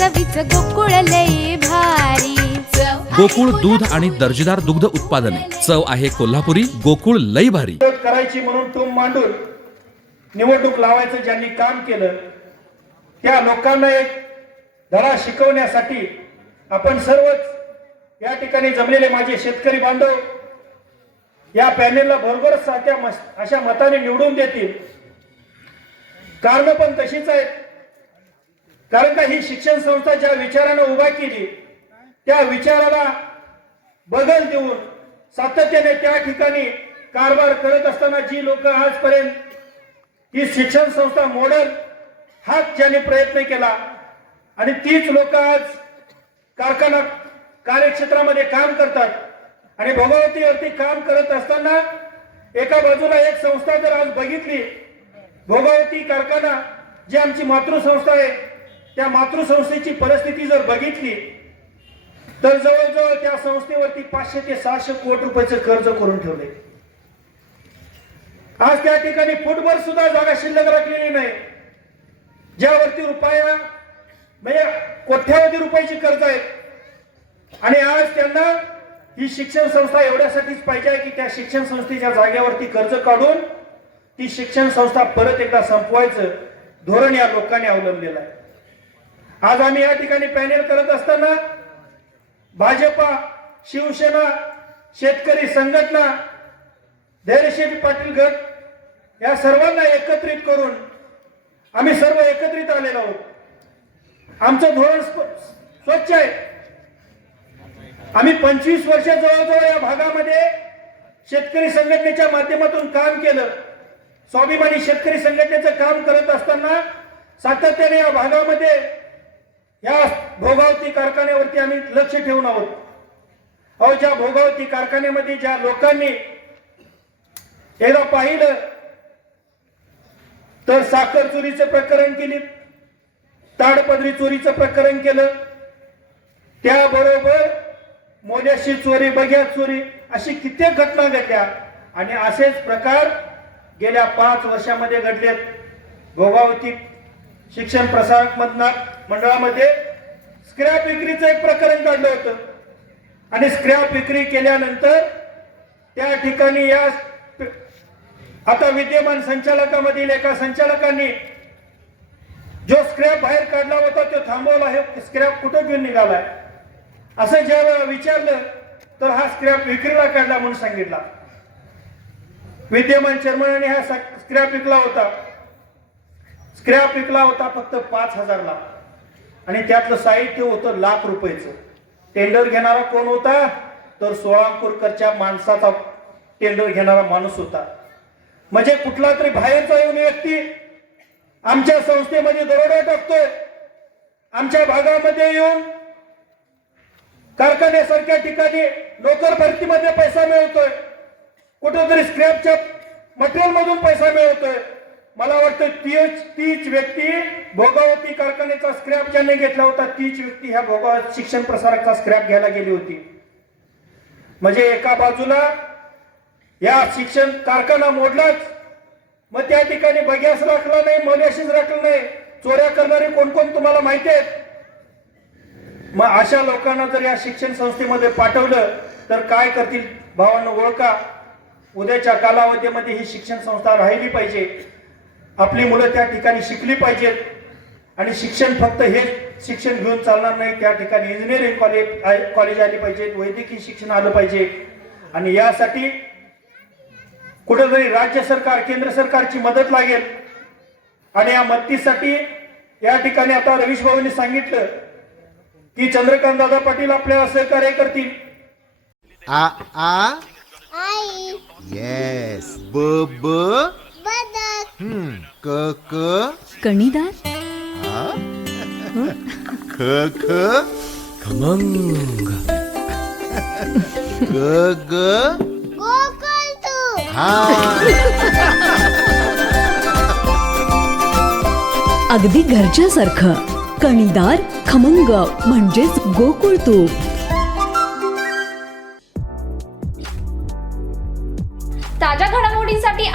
चवीच गोकुळ लई भारी. गोकुळ दूध आणि दर्जेदार दुग्ध उत्पादने. चव आहे कोल्हापुरी गोकुळ लई भारी. करायची म्हणून टूम मांडून निवडणूक लावायचं ज्यांनी काम केलं त्या लोकांना एक धडा शिकवण्यासाठी आपण सर्वच या ठिकाणी जमलेले माझे शेतकरी बांधव या पॅनेलला मस- अशा मताने निवडून देतील. कारण पण तशीच आहेत. कारण का ही शिक्षण संस्था ज्या विचारानं उभा केली त्या विचाराला बदल देऊन सातत्याने त्या ठिकाणी कारभार करत असताना जी लोक आजपर्यंत ही शिक्षण संस्था मॉडल हाच ज्यांनी प्रयत्न केला आणि तीच लोक आज कारखाना कार्यक्षेत्रामध्ये काम करतात आणि भोगावतीवरती काम करत असताना एका बाजूला एक संस्था जर आज बघितली भोगावती कारखाना जी आमची मातृसंस्था आहे त्या मातृसंस्थेची परिस्थिती जर बघितली तर जवळजवळ त्या संस्थेवरती पाचशे ते सहाशे कोटी रुपयाचं कर्ज करून ठेवले. आज त्या ठिकाणी फुटभर सुद्धा जागा शिल्लक राखलेली नाही. ज्यावरती रुपया म्हणजे कोट्यावधी रुपयाची कर्ज आहेत. आणि आज त्यांना ही शिक्षण संस्था एवढ्यासाठीच पाहिजे आहे की त्या शिक्षण संस्थेच्या जागेवरती कर्ज काढून ती शिक्षण संस्था परत एकदा संपवायचं धोरण या लोकांनी अवलंबलेलं आहे. आज आम्ही या ठिकाणी पॅनेल करत असताना भाजपा शिवसेना शेतकरी संघटना धैर्यशील पाटील गट या सर्वांना एकत्रित करून आम्ही सर्व एकत्रित आलेलो आहोत. आमचं धोरण स्प- स्वच्छ आहे. आम्ही पंचवीस वर्ष जवळजवळ या भागामध्ये शेतकरी संघटनेच्या माध्यमातून काम केलं. स्वाभिमानी शेतकरी संघटनेचं काम करत असताना सातत्याने या भागामध्ये या भोगावती कारखान्यावरती आम्ही लक्ष ठेवून आहोत. अहो ज्या भोगावती कारखान्यामध्ये ज्या लोकांनी एकदा पाहिलं तर साखर चोरीचं प्रकरण केले ताडपदरी चोरीचं प्रकरण केलं. त्याबरोबर मोन्याशी चोरी बघ्या चोरी अशी कित्येक घटना घडल्या. आणि असेच प्रकार गेल्या पाच वर्षामध्ये घडलेत. भोगावती शिक्षण प्रसारक मंडळा- मंडळामध्ये स्क्रॅप विक्रीचं एक प्रकरण काढलं होतं. आणि स्क्रॅप विक्री केल्यानंतर त्या ठिकाणी या आता विद्यमान संचालकामधील एका संचालकांनी जो स्क्रॅप बाहेर काढला होता तो थांबवला हे स्क्रॅप कुठं घेऊन निघालाय असं ज्यावेळेला विचारलं तर हा स्क्रॅप विक्रीला काढला म्हणून सांगितला. विद्यमान चेअरमनाने हा स्क्रॅप विकला होता. स्क्रॅप विकला होता फक्त पाच हजारला आणि त्यातलं साहित्य होतं लाख रुपयाचं. टेंडर घेणारा कोण होता? तर सोळापूरकरच्या माणसाचा टेंडर घेणारा माणूस होता. म्हणजे कुठला तरी बाहेरचा येऊन व्यक्ती आमच्या संस्थेमध्ये दरोडा टाकतोय. आमच्या भागामध्ये येऊन कारखान्यासारख्या ठिकाणी नोकर भरतीमध्ये पैसा मिळवतोय कुठेतरी स्क्रॅपच्या मटेरियल मधून पैसा मिळवतोय मला वाटतं तीच तीच व्यक्ती भोगावती कारखान्याचा स्क्रॅप ज्यांनी घेतला होता तीच व्यक्ती ह्या भोगाव शिक्षण प्रसाराचा स्क्रॅप घ्यायला गेली होती. म्हणजे एका बाजूला या शिक्षण कारखाना मोडलाच मग त्या ठिकाणी बग्यास राखला नाही मोल्याशीच राखलं नाही. चोऱ्या करणारे कोण कोण तुम्हाला माहिती आहेत? मग अशा लोकांना जर या शिक्षण संस्थेमध्ये पाठवलं तर काय करतील? भावांना ओळखा. उद्याच्या कालावधीमध्ये ही शिक्षण संस्था राहिली पाहिजे. आपली मुलं त्या ठिकाणी शिकली पाहिजेत. आणि शिक्षण फक्त हे शिक्षण घेऊन चालणार नाही. त्या ठिकाणी इंजिनिअरिंग कॉलेज कॉलेज आली पाहिजेत वैद्यकीय शिक्षण आलं पाहिजे. आणि यासाठी कुठेतरी राज्य सरकार केंद्र सरकारची मदत लागेल आणि या मदतीसाठी या ठिकाणी आता रवीश भाऊंनी सांगितलं की चंद्रकांत दादा पाटील आपल्याला सहकार्य करतील. आ आ? येस ब ब हम्म. क क? कणीदार? आ ख ख? खमंग. ग ग? तू. हा. अगदी घरच्यासारखं. कणीदार खमंग म्हणजेच गोकुळ तूप